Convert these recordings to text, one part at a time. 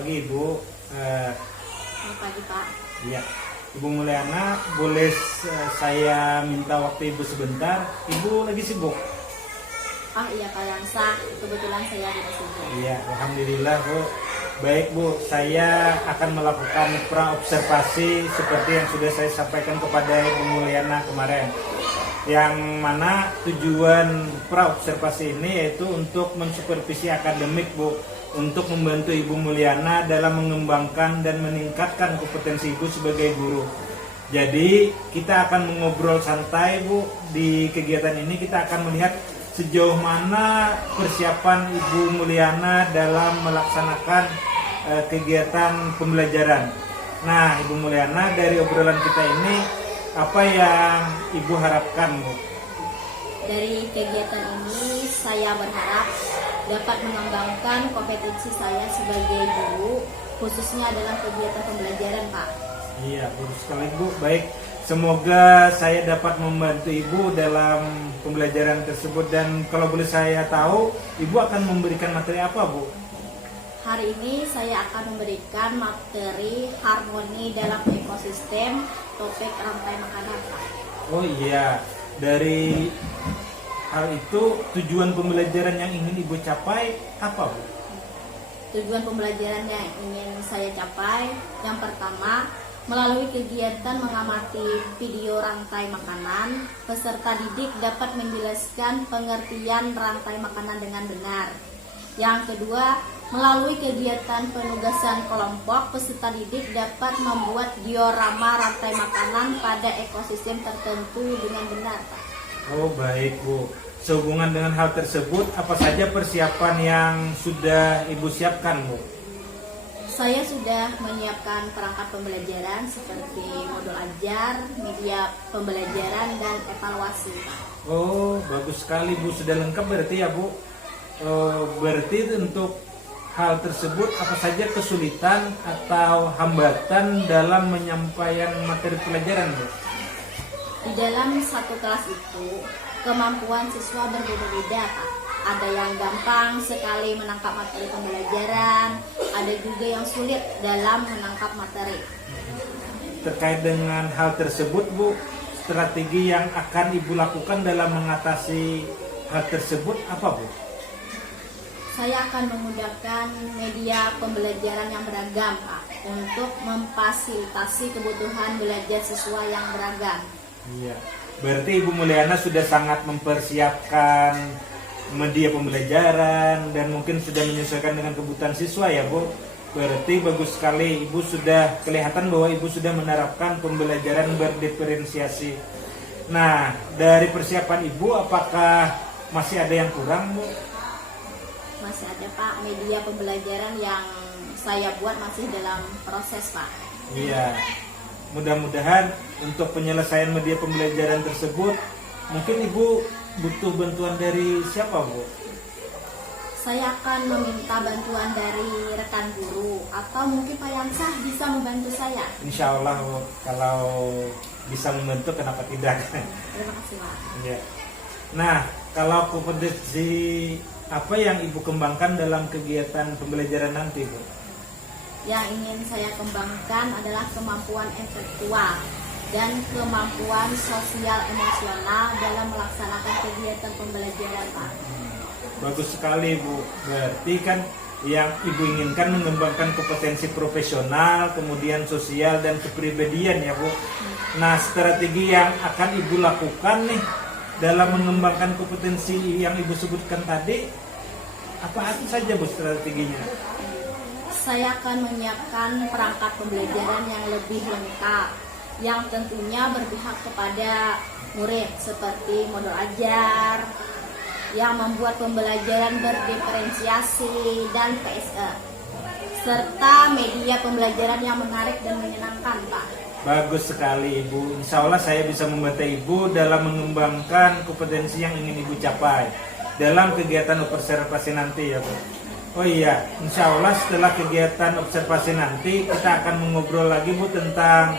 pagi Ibu. Selamat pagi Pak. Ya, Ibu Mulyana, boleh saya minta waktu Ibu sebentar? Ibu lagi sibuk? Iya Pak Yansa, kebetulan saya tidak sibuk. Iya, alhamdulillah Bu. Baik Bu, saya akan melakukan praobservasi seperti yang sudah saya sampaikan kepada Ibu Mulyana kemarin. Yang mana tujuan praobservasi ini yaitu untuk mensupervisi akademik Bu, untuk membantu Ibu Mulyana dalam mengembangkan dan meningkatkan kompetensi Ibu sebagai guru. Jadi kita akan mengobrol santai Bu. Di kegiatan ini kita akan melihat sejauh mana persiapan Ibu Mulyana dalam melaksanakan kegiatan pembelajaran. Nah Ibu Mulyana, dari obrolan kita ini apa yang Ibu harapkan Bu? Dari kegiatan ini saya berharap dapat mengembangkan kompetensi saya sebagai guru, khususnya dalam kegiatan pembelajaran Pak. Iya, bagus sekali Bu. Baik, semoga saya dapat membantu Ibu dalam pembelajaran tersebut. Dan kalau boleh saya tahu, Ibu akan memberikan materi apa Bu? Hari ini saya akan memberikan materi harmoni dalam ekosistem, topik rantai makanan Pak. Oh iya, dari hal itu tujuan pembelajaran yang ingin Ibu capai apa Bu? Tujuan pembelajaran yang ingin saya capai, yang pertama, melalui kegiatan mengamati video rantai makanan, peserta didik dapat menjelaskan pengertian rantai makanan dengan benar. Yang kedua, melalui kegiatan penugasan kelompok, peserta didik dapat membuat diorama rantai makanan pada ekosistem tertentu dengan benar, Pak. Oh baik Bu. Sehubungan dengan hal tersebut, apa saja persiapan yang sudah Ibu siapkan Bu? Saya sudah menyiapkan perangkat pembelajaran seperti modul ajar, media pembelajaran, dan evaluasi, Pak. Oh bagus sekali Bu, sudah lengkap berarti ya Bu. Berarti untuk hal tersebut apa saja kesulitan atau hambatan dalam menyampaikan materi pelajaran Bu? Di dalam satu kelas itu, kemampuan siswa berbeda-beda, Pak. Ada yang gampang sekali menangkap materi pembelajaran, ada juga yang sulit dalam menangkap materi. Terkait dengan hal tersebut Bu, strategi yang akan Ibu lakukan dalam mengatasi hal tersebut apa Bu? Saya akan menggunakan media pembelajaran yang beragam, Pak, untuk memfasilitasi kebutuhan belajar siswa yang beragam. Iya, berarti Ibu Mulyana sudah sangat mempersiapkan media pembelajaran dan mungkin sudah menyesuaikan dengan kebutuhan siswa ya Bu. Berarti bagus sekali, Ibu sudah kelihatan bahwa Ibu sudah menerapkan pembelajaran berdiferensiasi. Nah, dari persiapan Ibu apakah masih ada yang kurang Bu? Masih ada Pak, media pembelajaran yang saya buat masih dalam proses Pak. Iya, mudah-mudahan untuk penyelesaian media pembelajaran tersebut mungkin Ibu butuh bantuan dari siapa Bu? Saya akan meminta bantuan dari rekan guru atau mungkin Pak Yansah bisa membantu saya. Insya Allah Bu, kalau bisa membantu kenapa tidak? Terima kasih Pak. Iya. Nah, kalau kompetensi apa yang Ibu kembangkan dalam kegiatan pembelajaran nanti Bu? Yang ingin saya kembangkan adalah kemampuan intelektual dan kemampuan sosial emosional dalam melaksanakan kegiatan pembelajaran Pak. Bagus sekali Bu. Berarti kan yang Ibu inginkan mengembangkan kompetensi profesional, kemudian sosial dan kepribadian ya Bu. Nah, strategi yang akan Ibu lakukan nih dalam mengembangkan kompetensi yang Ibu sebutkan tadi, apa saja Bu strateginya? Saya akan menyiapkan perangkat pembelajaran yang lebih lengkap, yang tentunya berpihak kepada murid seperti modul ajar, yang membuat pembelajaran berdiferensiasi dan PSE, serta media pembelajaran yang menarik dan menyenangkan Pak. Bagus sekali Ibu. Insya Allah saya bisa membantu Ibu dalam mengembangkan kompetensi yang ingin Ibu capai dalam kegiatan observasi nanti ya Bu. Oh iya, insya Allah setelah kegiatan observasi nanti kita akan mengobrol lagi Bu tentang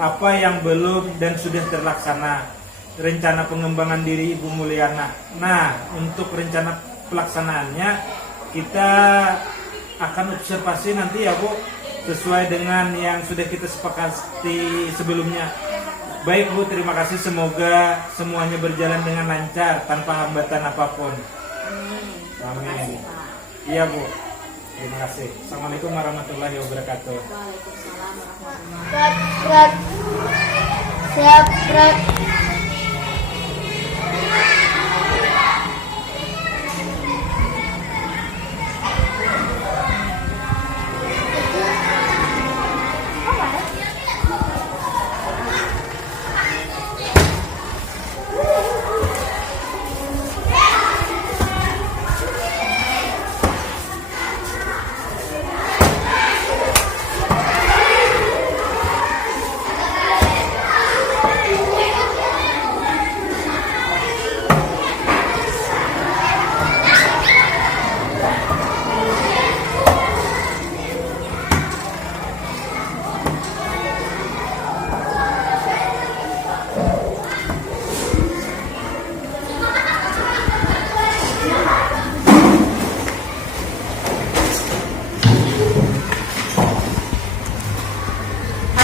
apa yang belum dan sudah terlaksana, rencana pengembangan diri Ibu Mulyana. Nah, untuk rencana pelaksanaannya kita akan observasi nanti ya Bu, sesuai dengan yang sudah kita sepakati sebelumnya. Baik Bu, terima kasih, semoga semuanya berjalan dengan lancar tanpa hambatan apapun. Terima kasih, Amin. Pak. Iya Bu, terima kasih. Assalamualaikum warahmatullahi wabarakatuh. Waalaikumsalam warahmatullahi Gerak, gerak. Siap, gerak.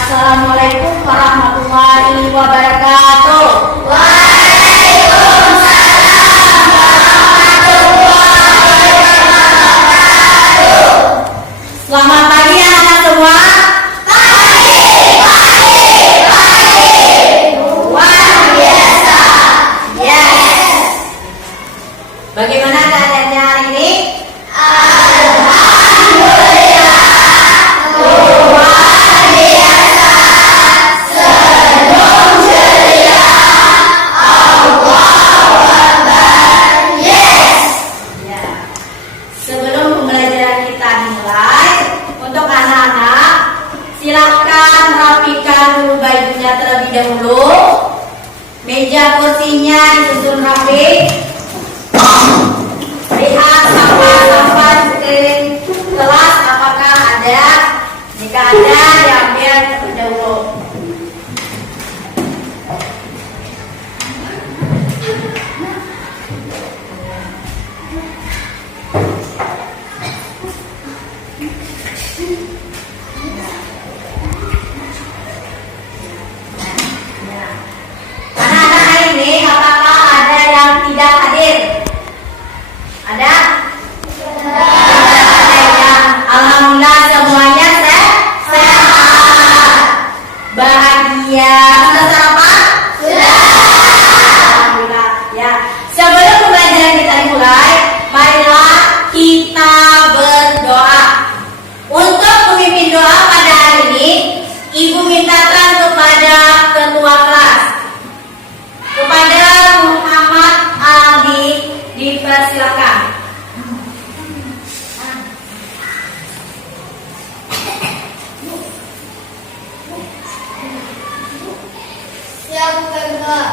Assalamualaikum warahmatullahi wabarakatuh. Selamat pagi anak-anak semua. Luar biasa. Yes. Bagaimana keadaannya hari ini? Sebelum pembelajaran kita dimulai, untuk anak-anak silakan rapikan dulu bajunya terlebih dahulu. Meja kursinya disusun rapi. Lihat sampah-sampah di sekeliling kelas apakah ada. Jika ada, diambil terlebih dahulu. Anak-anak hari ini apakah ada yang tidak hadir? Ada? Ya. Alhamdulillah semuanya sehat, bahagia. Sudah sarapan? Sudah. Alhamdulillah. Ya. Sebelum pembelajaran kita dimulai, marilah kita berdoa. Untuk pemimpin doa pada hari ini, Ibu mintakan kepada ketua kelas, kepada Muhammad Aldi, dipersilakan. Siap, gerak.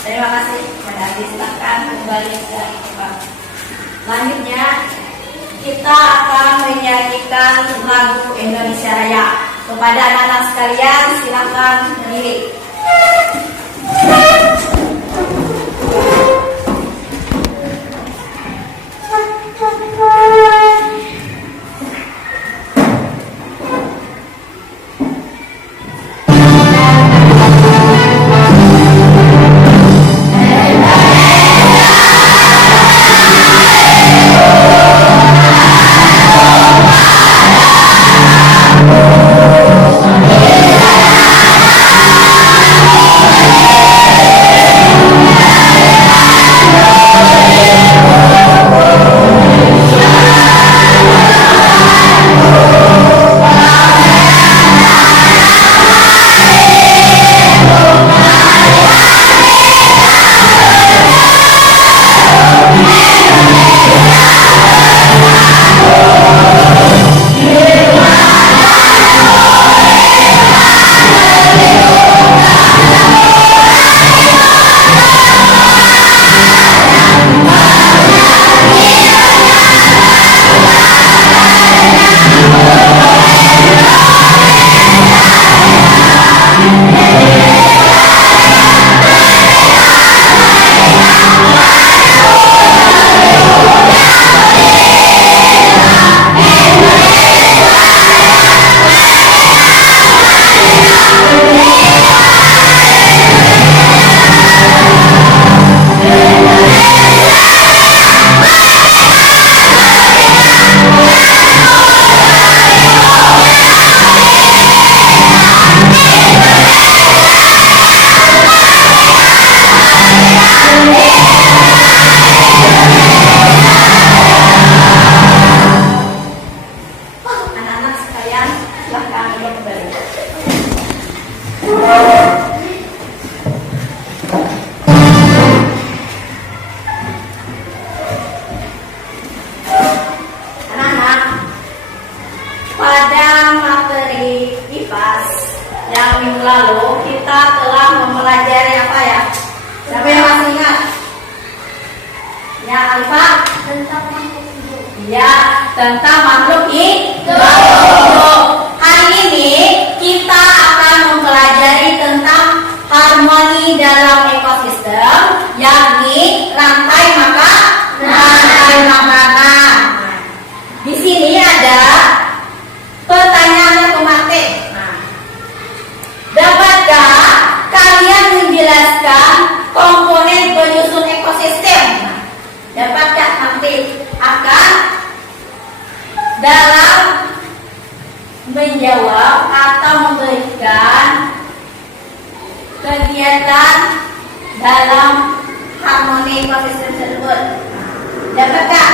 Terima kasih. Silakan kembali ke tempat. Selanjutnya kita akan menyanyikan lagu Indonesia Raya. Kepada anak-anak sekalian, silakan berdiri. lalu kita telah mempelajari apa ya? Siapa yang masih ingat? Ya, Alfa? Tentang makhluk hidup. Ya, tentang makhluk hidup. Hari ini kita akan mempelajari tentang harmoni dalam ekosistem, yakni rantai makanan. Di sini ada pertanyaan otomatis. Dapatkah kalian menjelaskan komponen penyusun ekosistem? Dapatkah nanti akan dalam menjawab atau memberikan kegiatan dalam harmoni ekosistem tersebut? Dapatkah?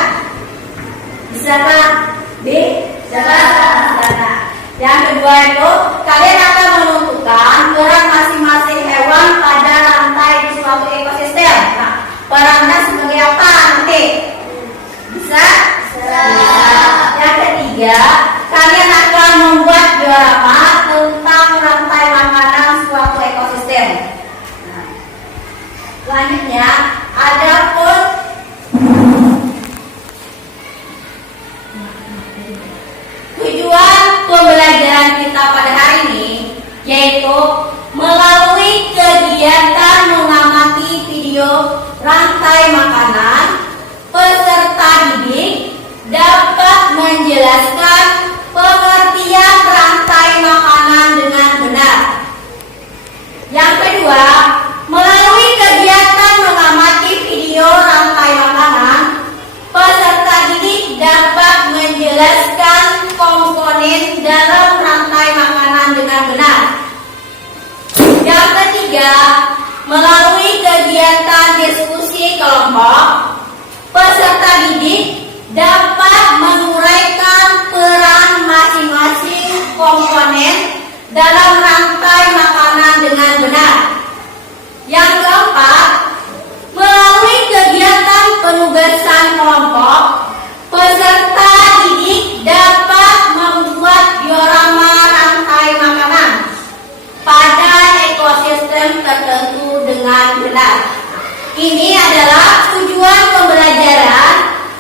Bisakah? Bisa. Yang kedua itu, kalian akan menentukan peran masing-masing hewan pada rantai di suatu ekosistem. Nah, perannya sebagai apa nanti? Bisa? Yang ketiga, kalian akan membuat diorama tentang rantai makanan suatu ekosistem. Nah, selanjutnya, ada pun tujuan pembelajaran kita pada hari ini yaitu melalui kegiatan mengamati video rantai makanan, peserta didik dapat menjelaskan pengertian rantai makanan dengan benar. Yang kedua, melalui kegiatan mengamati video rantai makanan, peserta didik dapat menjelaskan komponen dalam rantai makanan dengan benar. Yang ketiga, melalui kegiatan diskusi kelompok, peserta didik dapat menguraikan peran masing-masing komponen dalam rantai makanan dengan benar. Yang keempat, melalui kegiatan penugasan kelompok, peserta didik dapat membuat diorama rantai makanan pada ekosistem tertentu dengan benar. Ini adalah tujuan pembelajaran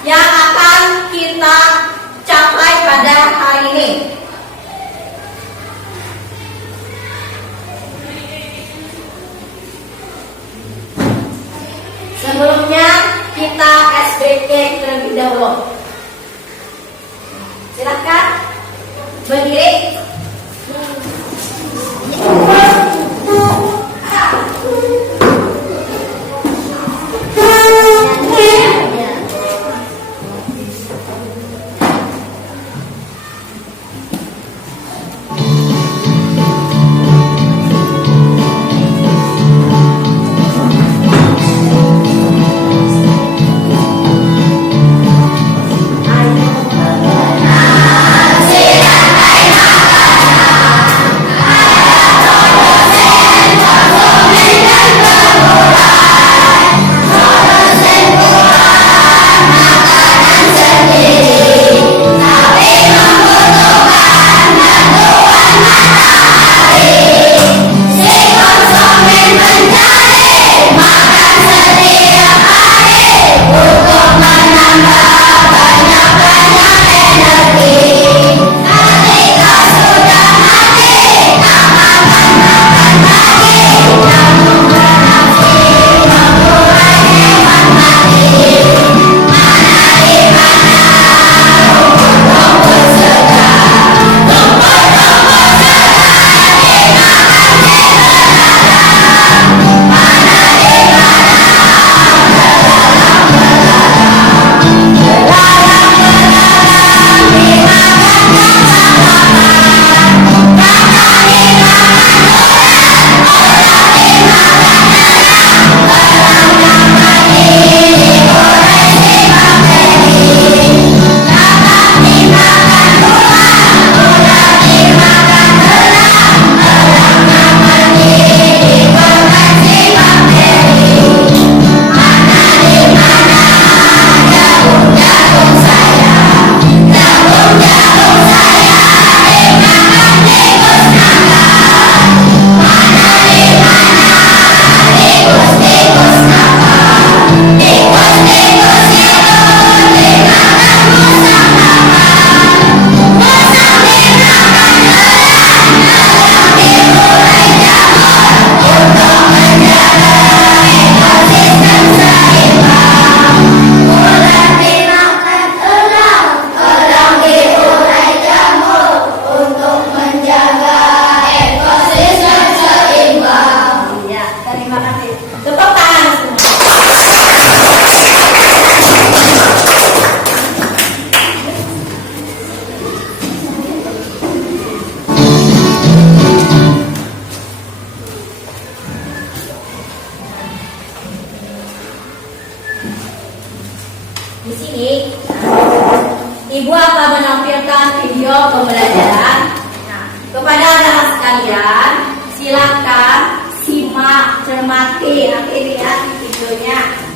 yang akan kita capai pada hari ini. Sebelumnya kita SBK terlebih dahulu. Silakan berdiri. Ayo mengenal si rantai makanan. Di sini Ibu akan menampilkan video pembelajaran. Nah, kepada anak-anak sekalian, silakan simak, cermati, nanti lihat videonya.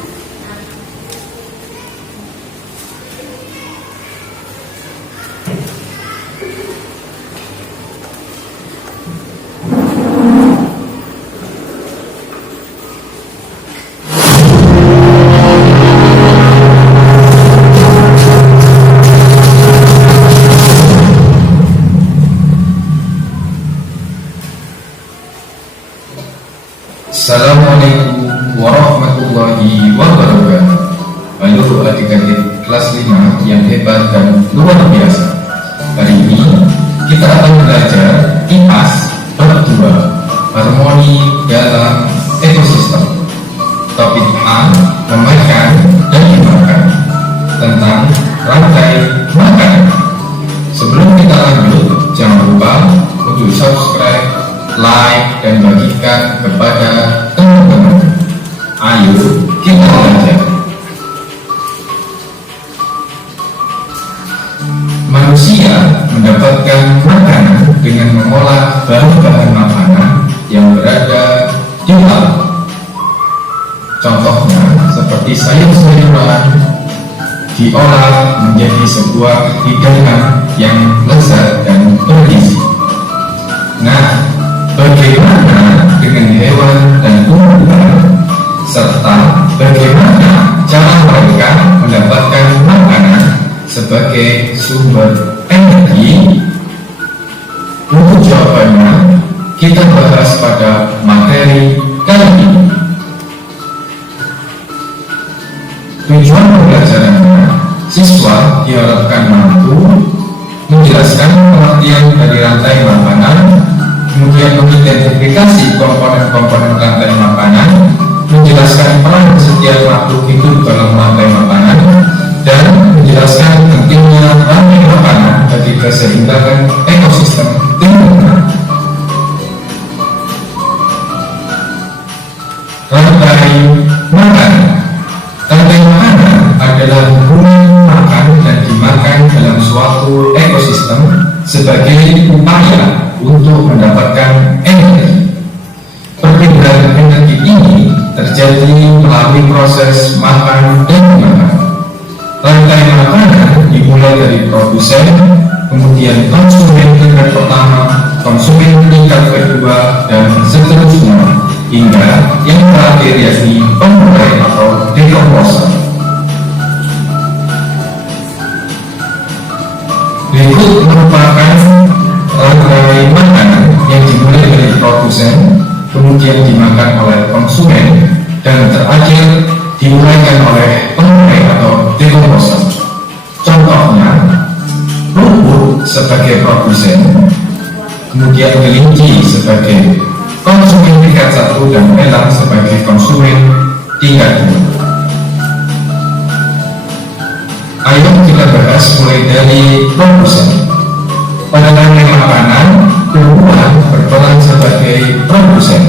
Assalamualaikum warahmatullahi wabarakatuh. Halo adik-adik kelas 5 yang hebat dan luar biasa. Hari ini kita akan belajar IPAS bab 2, harmoni dalam ekosistem. Topik A, memakan dan dimakan, tentang rantai makanan. Sebelum kita lanjut, jangan lupa untuk subscribe, like, dan bagikan kepada teman-teman. Ayo kita belajar. Manusia mendapatkan makanan dengan mengolah bahan-bahan makanan yang berada di alam. Contohnya seperti sayur-sayuran diolah menjadi sebuah hidangan yang lezat dan bergizi. Nah, bagaimana dengan hewan dan tumbuhan, serta bagaimana cara mereka mendapatkan makanan sebagai sumber energi? Untuk jawabannya, kita bahas pada materi kali ini. Tujuan pembelajarannya, siswa diharapkan mampu menjelaskan pengertian dari rantai makanan, kemudian mengidentifikasi komponen-komponen rantai makanan, menjelaskan peran setiap makhluk hidup dalam rantai makanan, dan menjelaskan pentingnya rantai makanan bagi keseimbangan ekosistem lingkungan. Rantai makanan. Rantai makanan adalah hubungan makan dan dimakan dalam suatu ekosistem sebagai upaya untuk mendapatkan energi. Perpindahan energi ini terjadi melalui proses makan dan dimakan. Rantai makanan dimulai dari produsen, kemudian konsumen tingkat pertama, konsumen tingkat kedua, dan seterusnya hingga yang terakhir yakni pemulai atau dekomposer. Berikut merupakan rantai makanan yang dimulai dari produsen, kemudian dimakan oleh konsumen, dan terakhir diuraikan oleh pemulai atau dekomposer. Contohnya, rumput sebagai produsen, kemudian kelinci sebagai konsumen tingkat 1 dan elang sebagai konsumen tingkat 2. Ayo kita bahas mulai dari produsen. Pada rantai makanan, tumbuhan berperan sebagai produsen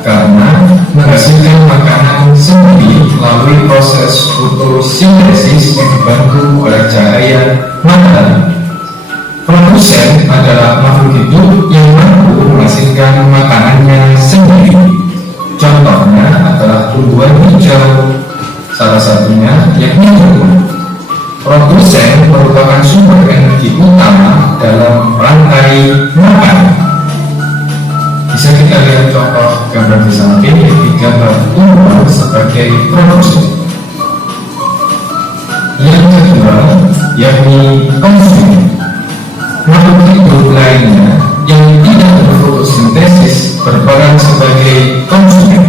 karena menghasilkan makanan sendiri melalui proses fotosintesis yang dibantu oleh cahaya matahari. Produsen adalah makhluk hidup yang mampu menghasilkan makanannya sendiri. Contohnya adalah tumbuhan hijau, salah satunya yakni tumbuhan. Produsen merupakan sumber energi utama dalam rantai makanan. Bisa kita lihat contoh gambar di samping, yaitu gambar tumbuhan sebagai produsen. Yang kedua yakni konsumen. Makhluk hidup lainnya yang tidak berfotosintesis berperan sebagai konsumen.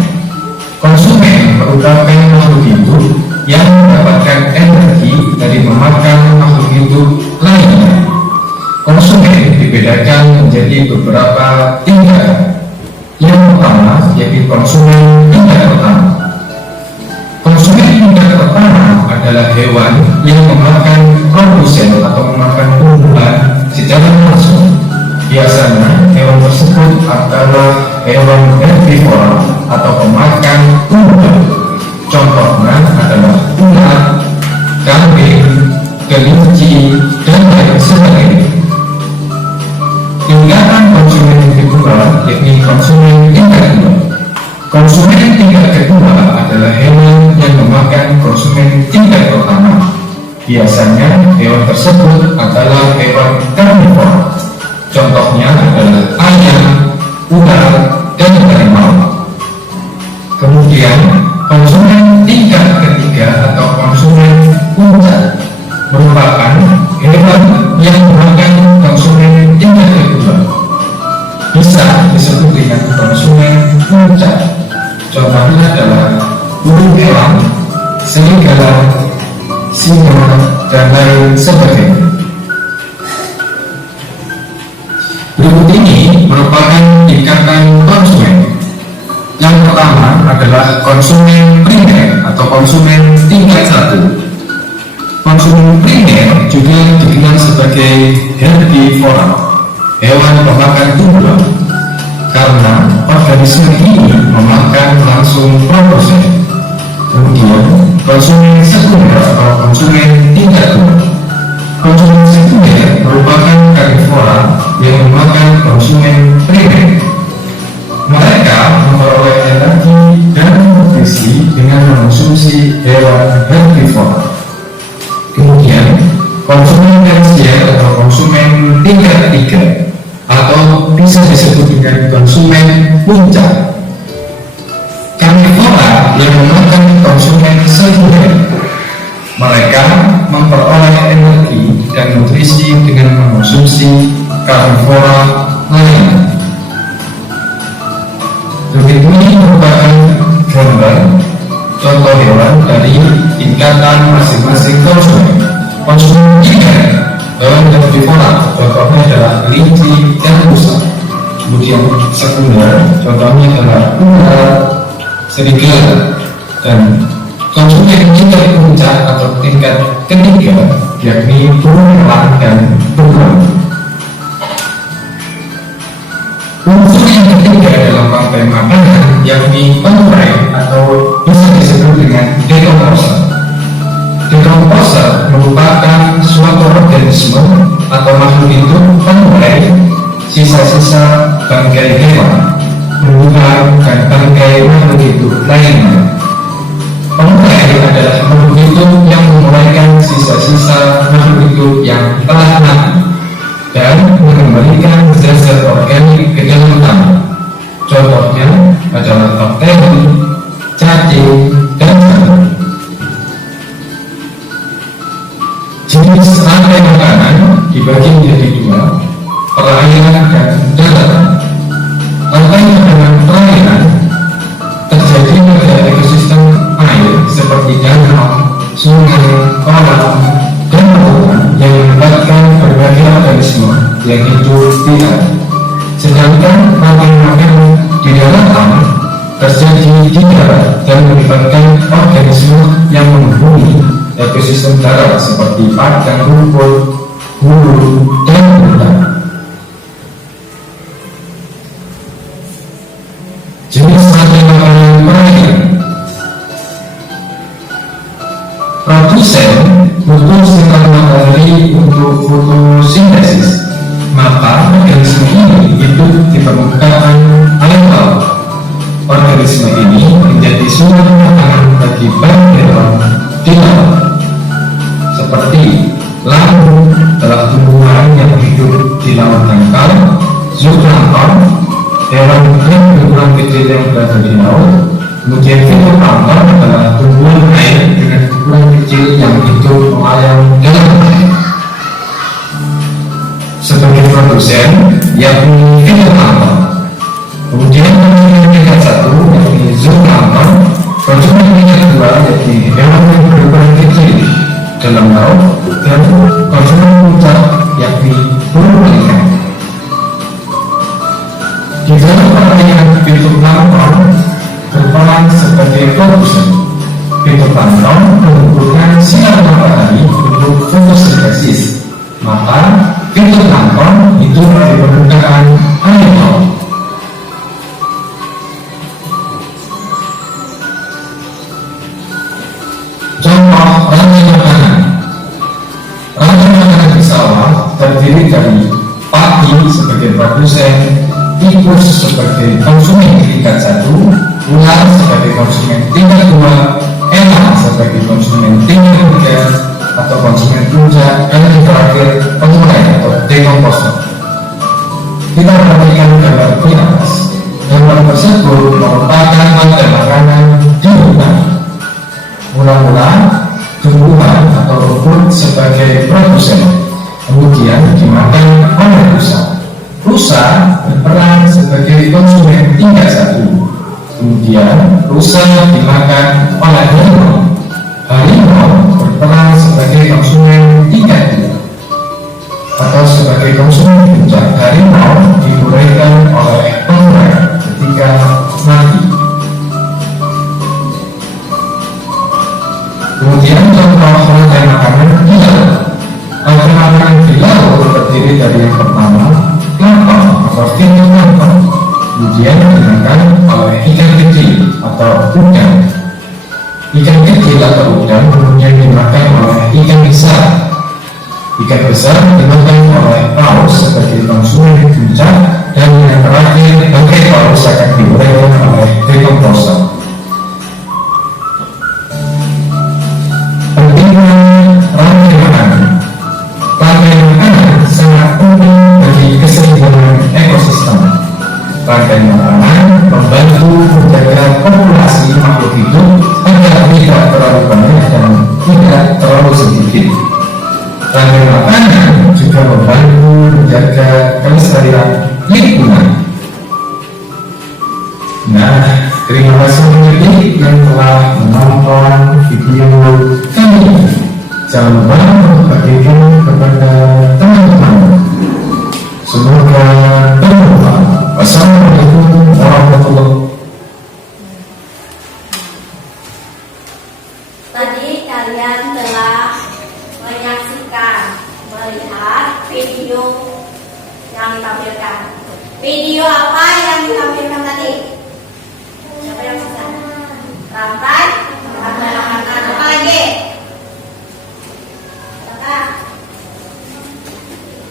Konsumen merupakan makhluk hidup yang mendapatkan energi dari memakan makhluk hidup lainnya. Konsumen dibedakan menjadi beberapa tingkatan. Yang pertama yaitu konsumen tingkat pertama. Konsumen tingkat pertama adalah hewan yang memakan produsen atau memakan tumbuhan secara langsung. Biasanya hewan tersebut adalah hewan herbivora atau pemakan tumbuhan. Contohnya adalah ular, kambing, adalah hewan yang memakan konsumen tingkat pertama. Biasanya hewan tersebut adalah hewan karnivora. Contohnya adalah ayam, ular, dan harimau. Kemudian konsumen tingkat ketiga atau konsumen puncak merupakan hewan yang memakan konsumen tingkat kedua. Bisa disebut dengan konsumen puncak. Contohnya adalah burung elang, serigala, singa, dan lain sebagainya. Berikut ini merupakan tingkatan konsumen. Yang pertama adalah konsumen primer atau konsumen tingkat 1. Konsumen primer juga dikenal sebagai herbivora, hewan pemakan tumbuhan, karena organisme ini memakan langsung produsen. Kemudian konsumen sekunder atau konsumen tingkat 2. Konsumen sekunder merupakan karnivora yang memakan konsumen primer. Mereka memperoleh energi dan nutrisi dengan mengonsumsi hewan herbivora. Kemudian konsumen tersier atau konsumen tingkat 3 atau bisa disebut dengan konsumen puncak. Karnivora yang memakan konsumen sekunder. Mereka memperoleh energi dan nutrisi dengan mengonsumsi karnivora lainnya. Berikut ini merupakan gambar contoh hewan dari tingkatan masing-masing konsumen. Konsumen primer, hewan herbivora, contohnya adalah kelinci dan rusa. Kemudian sekunder, contohnya adalah ular, serigala, dan konsumen tingkat puncak atau tingkat ketiga yakni burung elang dan burung. Unsur yang ketiga dalam rantai makanan yakni pengurai atau bisa disebut dengan decomposer. Decomposer merupakan suatu organisme atau makhluk hidup pengurai sisa-sisa bangkai hewan, tumbuhan, dan bangkai makhluk hidup lainnya. Pengurai adalah makhluk hidup yang menguraikan sisa-sisa makhluk hidup yang telah mati dan mengembalikan zat-zat organik ke dalam tanah. Contohnya adalah bakteri, cacing, dan jamur. Jenis rantai makanan dibagi menjadi 2, perairan dan daratan. Rantai makanan perairan terjadi pada ekosistem air seperti danau, sungai, kolam, dan lautan yang melibatkan berbagai organisme yang hidup di air. Sedangkan rantai makanan di daratan terjadi di darat dan melibatkan organisme yang menghuni ekosistem darat seperti padang rumput, burung, dan udang. Jenis rantai makanan perairan. Produsen butuh sinar matahari untuk fotosintesis, maka organisme ini hidup di permukaan air laut. Organisme ini menjadi sumber makanan bagi banyak hewan di laut, seperti lampu, telah tumbuhan yang hidup di laut dangkal, zooplankton, hewan yang berukuran kecil yang berada di laut. Kemudian fitoplankton adalah tumbuhan air dengan ukuran kecil yang hidup melayang dalam air. Sebagai produsen yakni fitoplankton. Kemudian konsumen tingkat 1 yakni zooplankton. Konsumen tingkat 2 yakni hewan yang berukuran kecil dalam laut, dan konsumen puncak yakni burung ikan. Di dalam pertanian fitoplankton berperan sebagai produsen. Fitoplankton mengumpulkan sinar matahari untuk fotosintesis, maka fitoplankton hidup di permukaan air laut. Contoh rantai makanan. Rantai makanan di sawah terdiri dari padi sebagai produsen, tikus sebagai konsumen tingkat 1, ular sebagai konsumen tingkat 2, elang sebagai konsumen tingkat 3, atau konsumen puncak, dan yang terakhir pengurai atau dekomposer. Kita perhatikan gambar di atas. Gambar tersebut merupakan rantai makanan di hutan. Mula-mula tumbuhan atau rumput sebagai produsen, kemudian dimakan oleh rusa. Rusa berperan sebagai konsumen tingkat 1, kemudian rusa dimakan oleh harimau. Harimau berperan sebagai konsumen tingkat 2 atau sebagai konsumen puncak. Harimau diuraikan oleh pengurai ketika mati. Kemudian contoh rantai makanan di laut. Rantai makanan di laut terdiri dari yang pertama plankton atau fitoplankton, kemudian dimakan oleh ikan kecil atau udang. Ikan kecil atau udang kemudian dimakan oleh ikan besar. Ikan besar dimakan oleh paus sebagai konsumen puncak, dan yang terakhir bangkai paus akan diuraikan oleh dekomposer. Pentingnya rantai makanan. Rantai makanan sangat penting bagi keseimbangan ekosistem. Rantai makanan membantu menjaga populasi makhluk hidup agar tidak terlalu banyak dan tidak terlalu sedikit. Rantai makanan juga membantu menjaga kelestarian lingkungan. Nah, terima kasih pendidik yang telah menonton video kami. Jangan lupa untuk bagikan kepada teman-teman. Semoga bermanfaat. Wassalamualaikum warahmatullahi wabarakatuh. Tadi kalian telah melihat video yang ditampilkan. Video apa yang ditampilkan tadi? Siapa yang bisa? Rantai makanan. Apa lagi?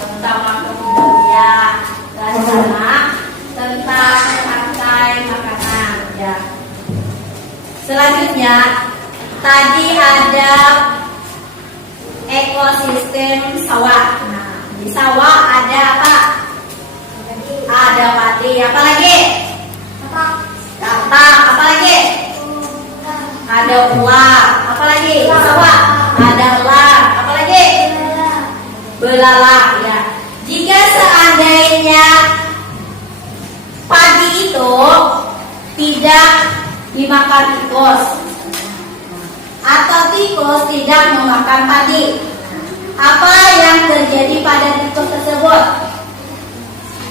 Tentang manusia dan sama tentang rantai makanan. Ya. Selanjutnya tadi ada ekosistem sawah. Nah, di sawah ada apa? Ada padi. Apa lagi? Katak. Apa lagi? Ada ular. Apa lagi? Di sawah ada ular. Apa lagi? Belalang. Ya. Jika seandainya padi itu tidak dimakan tikus, atau tikus tidak memakan padi, apa yang terjadi pada tikus tersebut?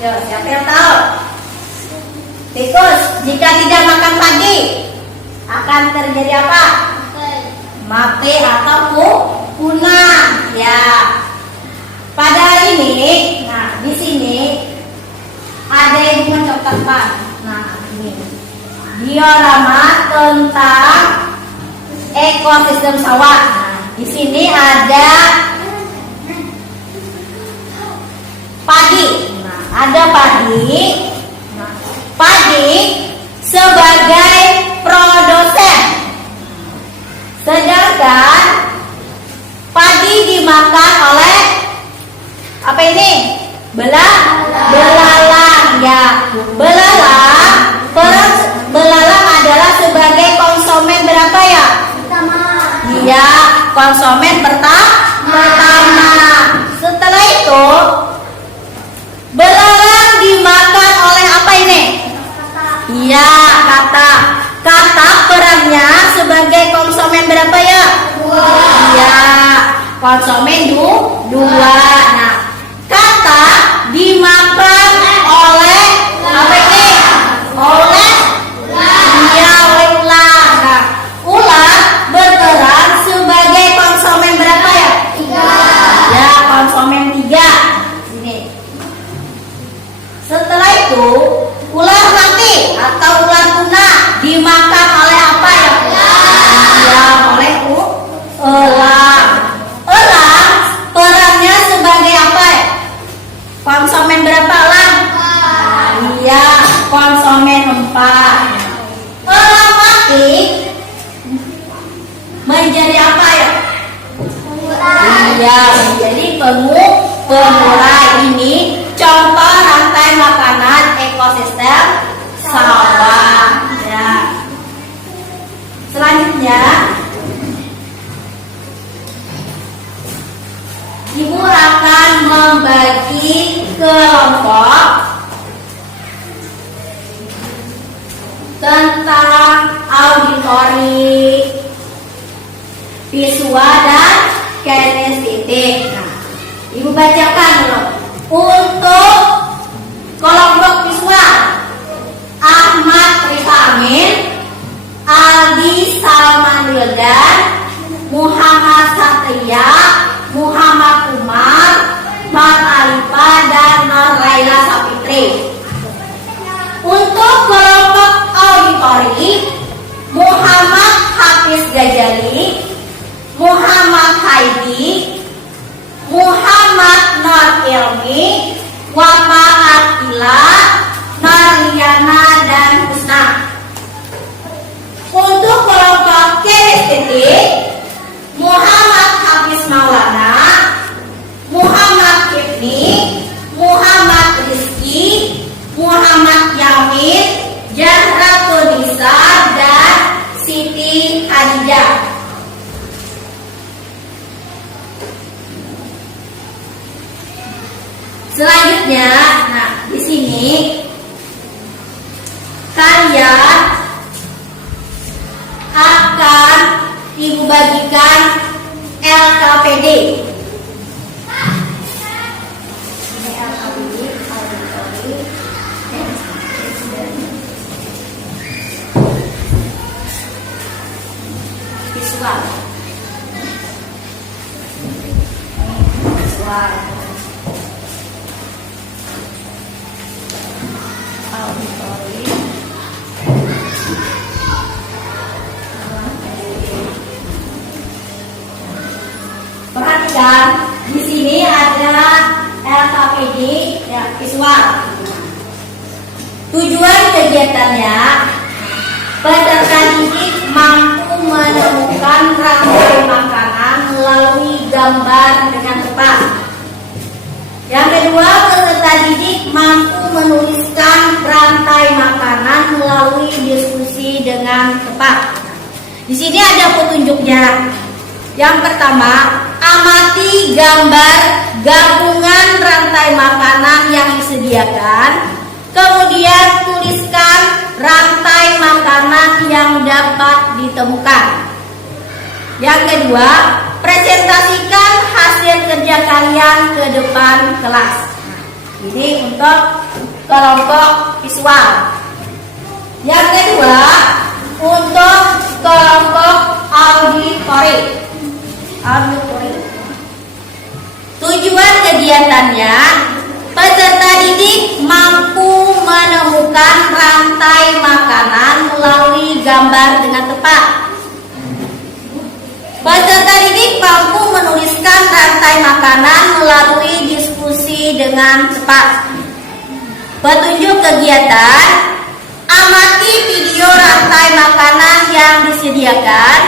Yo, siapa yang tahu? Tikus jika tidak makan padi akan terjadi apa? Mati atau punah. Ya. Pada hari ini, nah di sini ada yang mencontohkan. Nah ini diorama tentang ekosistem sawah. Nah, di sini ada padi. Nah, ada padi. Nah, padi sebagai produsen. Sedangkan padi dimakan oleh apa ini? Belalang. Ya, belalang adalah sebagai konsumen berapa ya? Iya, konsumen pertama. Setelah itu belalang dimakan oleh apa ini? Iya, katak. Katak perannya sebagai konsumen berapa ya? Iya, konsumen dua. Nah, katak dimakan oleh apa ini? Oleh ular. Nah, ular berperan sebagai konsumen berapa ya? 3. Ya, konsumen 3. Sini. Setelah itu, ular mati atau ular punah dimakan oleh apa ya? Ya, oleh elang. Elang perannya sebagai apa ya? Konsumen berapa elang? Iya, konsumen 4. pemula. Ini contoh rantai makanan ekosistem sawah. Ya. Selanjutnya, Ibu akan membagi kelompok tentang auditori, visual, dan kinestetik. Nah, Ibu bacakan dulu. Untuk kelompok visual, Ahmad Risa Amin, Aldi Salman Wildan, Muhammad Satria, Muhammad Umar, Mat Alifa, dan Naraila Sapitri. Untuk kelompok auditori, Muhammad Hafiz Gajali, Muhammad Haidi, Muhammad Nur Ilmi, Wafa Akila, Narliana, dan Husna. Untuk kelompok kinestetik, Muhammad Hafiz Maulana, Muhammad Ibni, Muhammad Rizki, Muhammad Yamin, Zahratul Nisa, dan Siti Khadijah. Selanjutnya, nah di sini kalian akan Ibu bagikan LKPD. Ini LKPD, auditori, visual. Auditori, perhatikan di sini ada LKPD ya, visual. Tujuan kegiatannya, peserta didik mampu menemukan rantai makanan melalui gambar dengan tepat. Yang kedua, peserta didik mampu menuliskan rantai makanan melalui diskusi dengan tepat. Di sini ada petunjuknya. Yang pertama, amati gambar gabungan rantai makanan yang disediakan. Kemudian tuliskan rantai makanan yang dapat ditemukan. Yang kedua, presentasikan hasil kerja kalian ke depan kelas. Ini untuk kelompok visual. Yang kedua, untuk kelompok auditori. Tujuan kegiatannya, peserta didik mampu menemukan rantai makanan melalui gambar dengan tepat. Peserta didik mampu menuliskan rantai makanan melalui diskusi dengan cepat. Petunjuk kegiatan, amati video rantai makanan yang disediakan,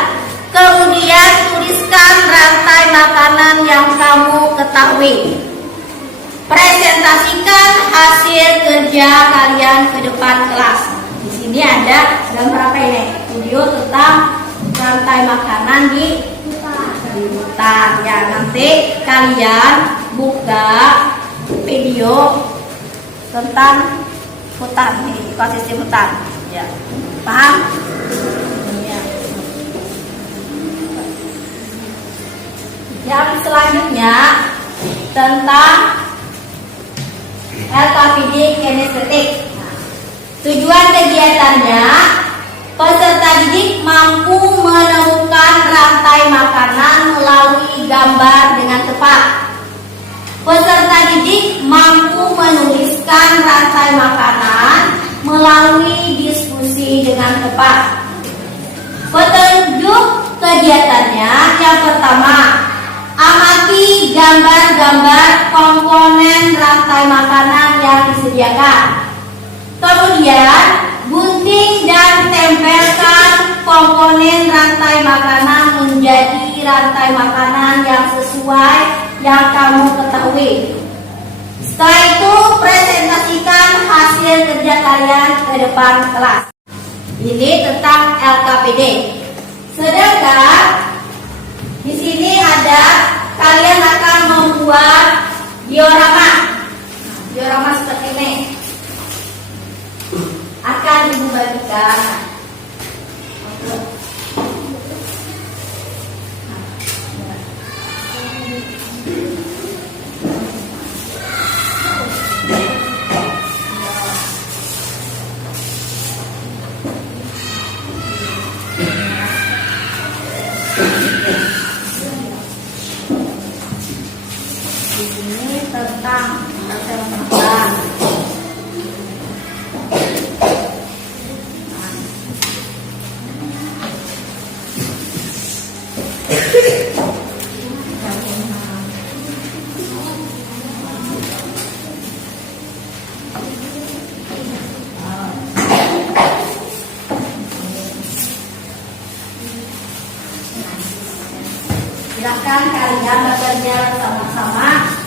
kemudian tuliskan rantai makanan yang kamu ketahui. Presentasikan hasil kerja kalian ke depan kelas. Di sini ada gambar apa ini? Video tentang rantai makanan di hutan. Ya, nanti kalian buka video tentang hutan, ekosistem hutan. Ya, paham? Ya. Yang selanjutnya tentang LKPD kinestetik. Tujuan kegiatannya, peserta didik mampu menemukan rantai makanan melalui gambar dengan tepat. Peserta didik mampu menuliskan rantai makanan melalui diskusi dengan tepat. Petunjuk kegiatannya, yang pertama, amati gambar-gambar komponen rantai makanan yang disediakan. Kemudian, gunting dan tempelkan komponen rantai makanan menjadi rantai makanan yang sesuai yang kamu ketahui. Setelah itu presentasikan hasil kerja kalian ke depan kelas. Ini tentang LKPD. Sedangkan di sini ada kalian akan membuat diorama. Diorama seperti ini akan dibagikan. Ini tentang sel makan. Silakan kalian bekerja sama-sama.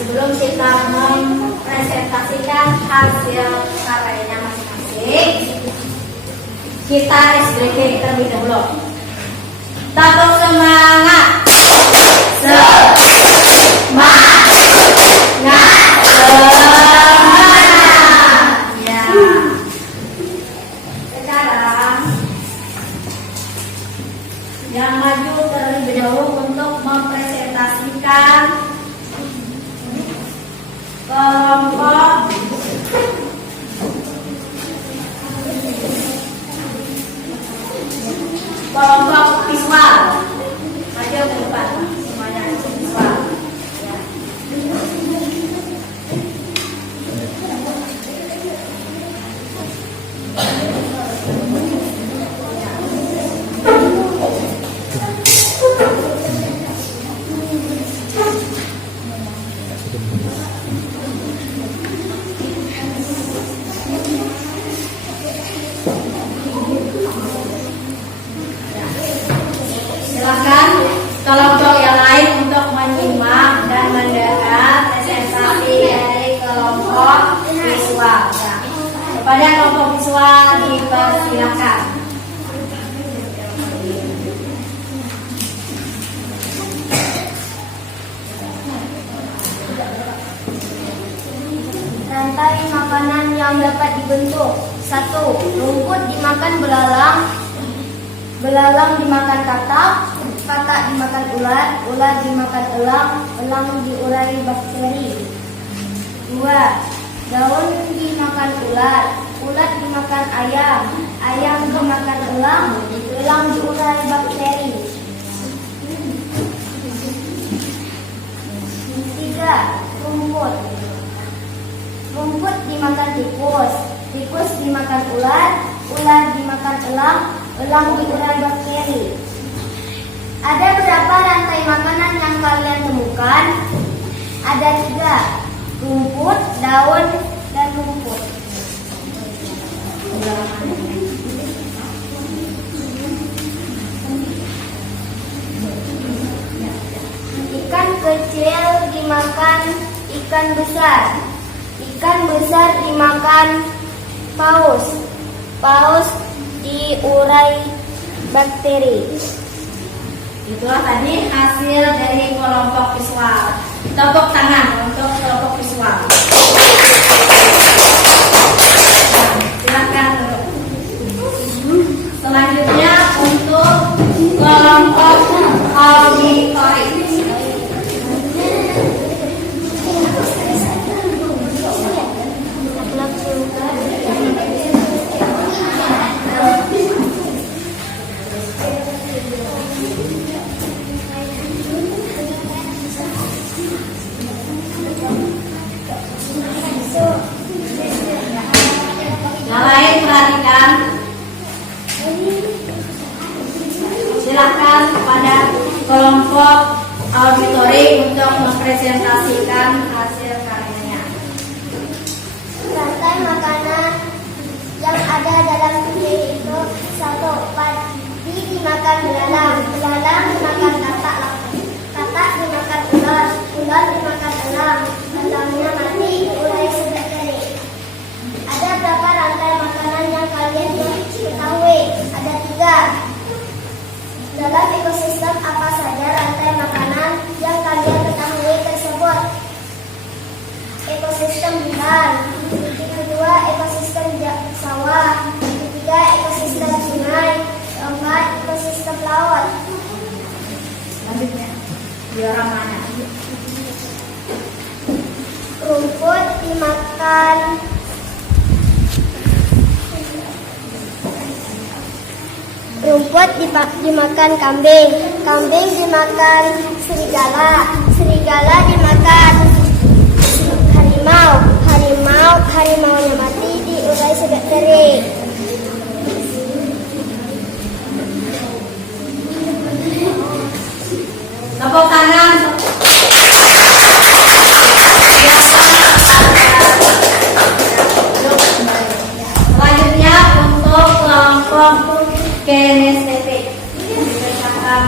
Sebelum kita mempresentasikan hasil karyanya masing-masing, kita SBK terlebih dahulu. Tepuk semangat. Ya. Sekarang yang maju terlebih dahulu untuk mempresentasikan kelompok visual. Maju ke depan semuanya visual. Ya. Silakan kelompok yang lain untuk menyimak dan mendengar presentasi dari kelompok visual. Ya. Kepada kelompok visual dipersilakan. Rantai makanan yang dapat dibentuk. 1. Rumput dimakan belalang. Belalang dimakan katak, katak dimakan ular, ular dimakan elang, elang diurai bakteri. 2. Daun dimakan ular, ular dimakan ayam, ayam dimakan elang, elang diurai bakteri. 3. Rumput. Rumput dimakan tikus, tikus dimakan ular, ular dimakan elang, elang diurai bakteri. Ada berapa rantai makanan yang kalian temukan? Ada 3. Rumput, daun, dan rumput. Ikan kecil dimakan ikan besar. Ikan besar dimakan paus. Paus diurai bakteri. Itulah tadi hasil dari kelompok visual. Tepuk tangan untuk kelompok visual. Silakan. diperhatikan. Silakan kepada kelompok auditori untuk mempresentasikan hasil karyanya. Rantai makanan yang ada dalam video itu: 1. Padi dimakan belalang, belalang dimakan katak, katak dimakan ular, ular dimakan elang, elangnya mati, ular sudah kering. Ada berapa rantai makanan yang kalian ketahui? Ada 3. Dalam ekosistem apa saja rantai makanan yang kalian ketahui tersebut? Ekosistem hutan, kedua ekosistem sawah, ketiga ekosistem sungai, keempat ekosistem laut. Selanjutnya, diorang mana? Rumput dimakan dimakan kambing, kambing dimakan serigala, serigala dimakan harimau, harimaunya mati, diurai sudah kering. Tepuk tangan. Selanjutnya untuk kelompok kinestetik. Dipersilakan.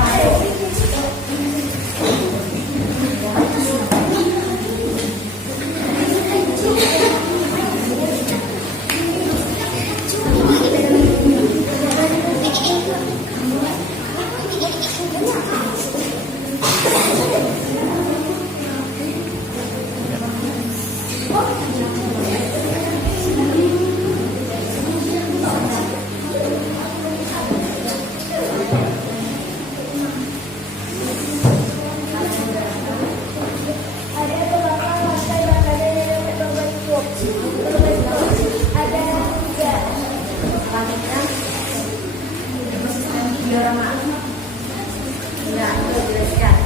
Ada beberapa rantai makanan yang berbentuk. Ada 3. Selanjutnya, diorama. Ya, jelaskan.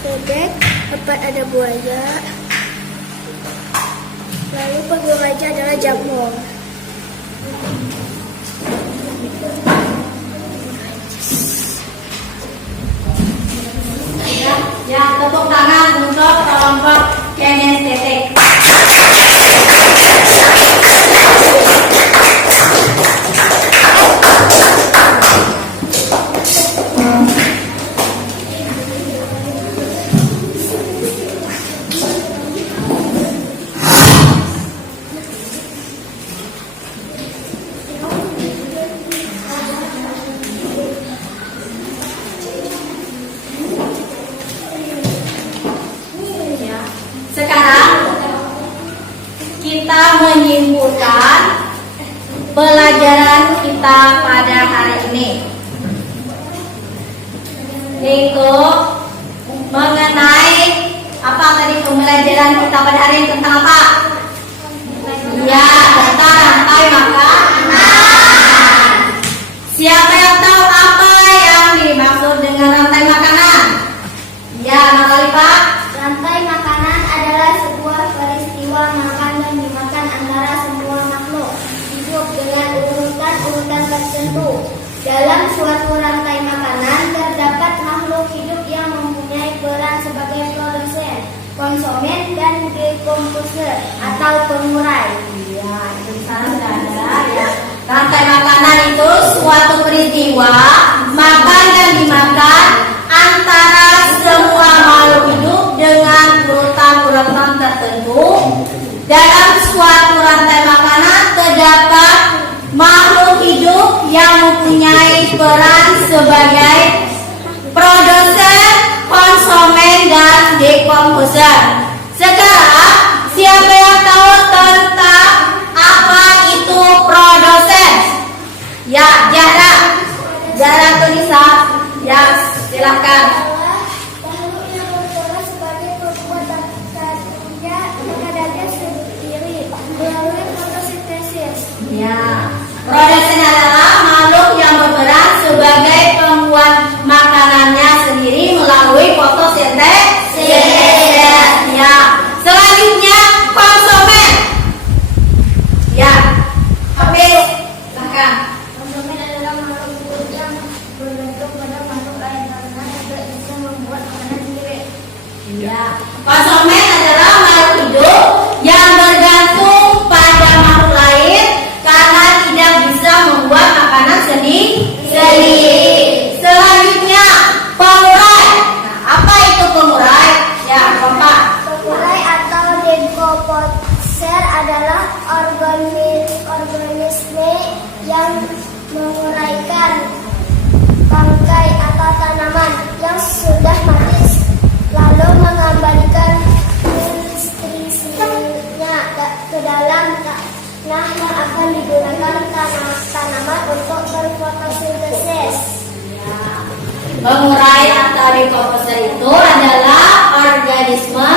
Bebek, 4 ada buaya, lalu pengguranya adalah jamur. Ya, tepuk tangan untuk kelompok kinestetik. Sekarang kita menyimpulkan pelajaran kita pada hari ini, yaitu mengenai apa tadi pembelajaran kita pada hari ini tentang apa? Ya, tentang rantai makanan. Siapa yang tahu apa yang dimaksud dengan rantai makanan? Ya, Nakali Pak. Rantai makanan adalah sebuah peristiwa makan dan dimakan antara semua makhluk hidup dengan urutan-urutan tertentu. Dalam suatu rantai makanan terdapat makhluk hidup yang mempunyai peran sebagai produsen, konsumen, dan dekomposer atau pengurai. Ya, itu di sana sudah ada ya. Rantai makanan itu suatu peristiwa makan dan dimakan antara semua makhluk hidup dengan urutan-urutan tertentu. Dalam suatu rantai makanan terdapat makhluk hidup yang mempunyai peran sebagai produsen, konsumen, dan dekomposer. Sekarang, siapa yang tahu tentang apa itu produsen? Ya, Zahra Tunisa. Ya, silakan. Makhluk yang berperan sebagai Pengurai atau decomposer itu adalah organisme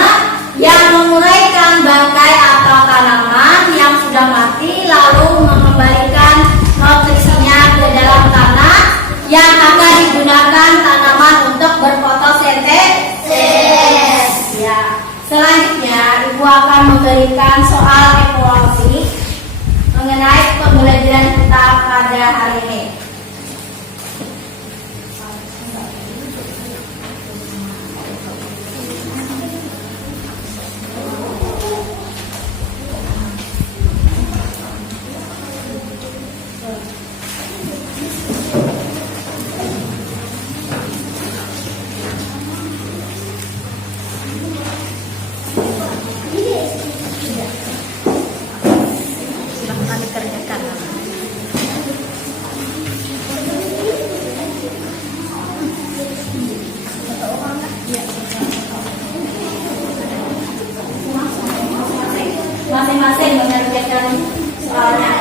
yang menguraikan bangkai atau tanaman yang sudah mati lalu mengembalikan nutrisinya ke dalam tanah yang akan digunakan tanaman untuk berfotosintesis. Ya. Selanjutnya, Ibu akan memberikan soal evaluasi mengenai pembelajaran kita pada hari ini. Silahkan dikerjakan. Masing-masing mengerjakan soalnya.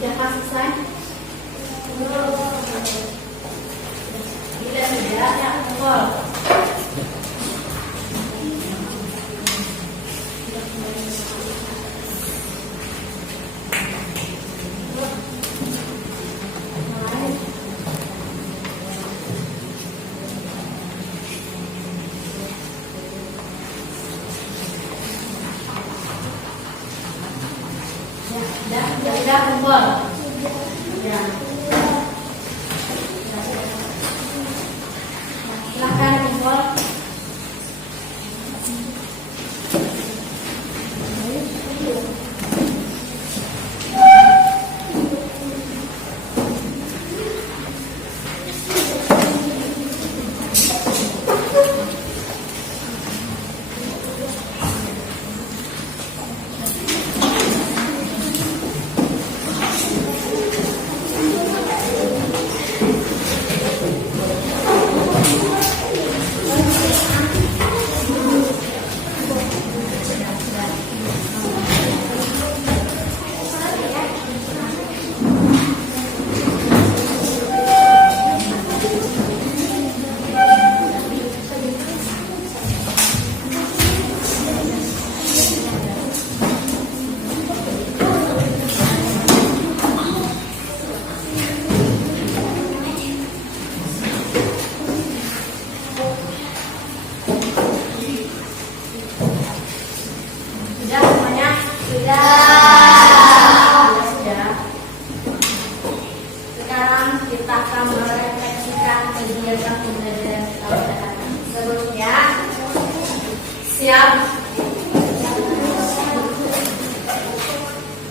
Siapa selesai? Tidak sudah ya, pukul. Sudah kumpul. Ya. Silakan kumpul. Sudah semuanya? Sudah. Sekarang kita akan merefleksikan kegiatan pembelajaran kita pada hari ini. Sebelumnya, siap.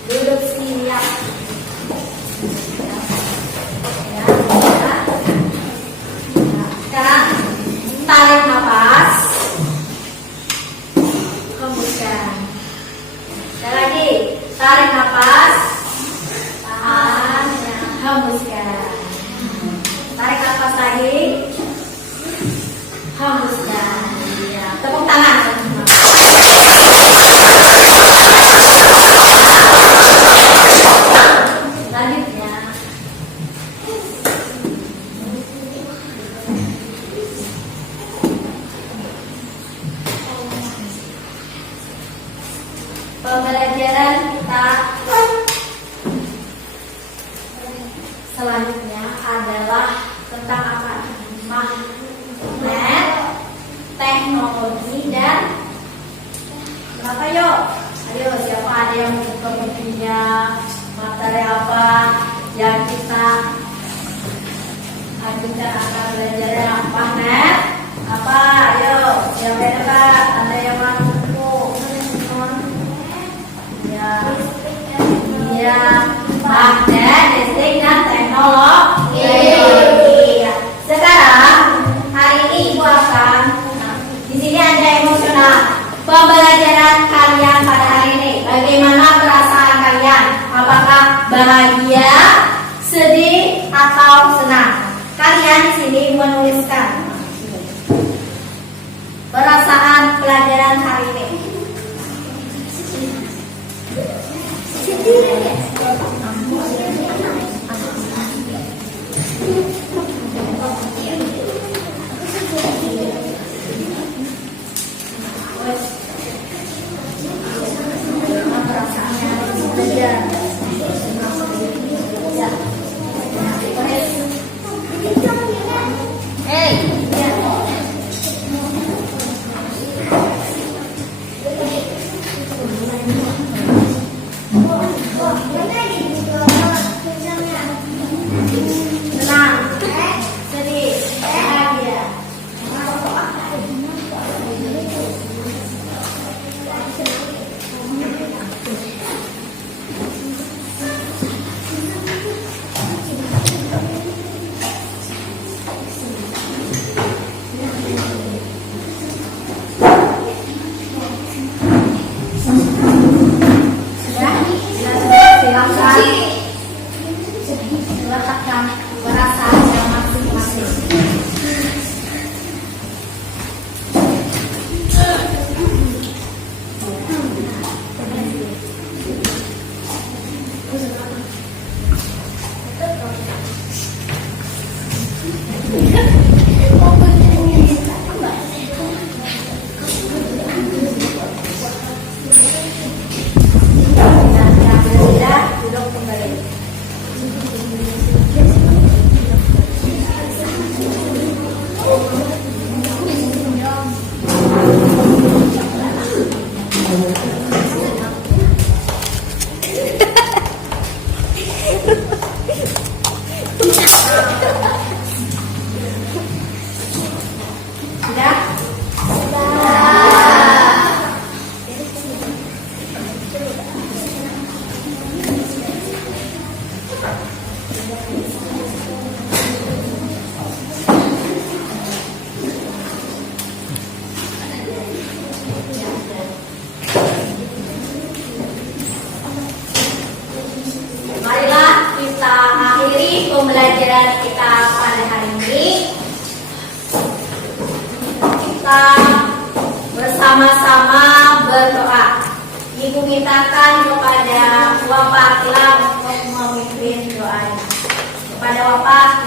Duduk siap. Ya, ya. Sekarang tarik nafas. Hembuskan. Sekali lagi, tarik nafas, tahan, hembuskan. Tarik nafas lagi, hembuskan. Ya, tepuk tangan. Selanjutnya, pembelajaran kita selanjutnya adalah tentang apa? Magnet, teknologi, dan apa yuk? Ayo, siapa ada yang buka bukunya? Materi apa yang kita akan belajar? Yang magnet apa? Ayo, siapa yang ada yang mau buku? Ya, magnet, listrik, dan teknologi. Ya. Sekarang hari ini Ibu akan di sini ada emosional pembelajaran kalian pada hari ini. Bagaimana perasaan kalian? Apakah bahagia, sedih, atau senang? Kalian di sini menuliskan perasaan pelajaran hari ini. Sama-sama berdoa. Ibu mintakan kepada Bapak Akila untuk memimpin doanya. Kepada Bapak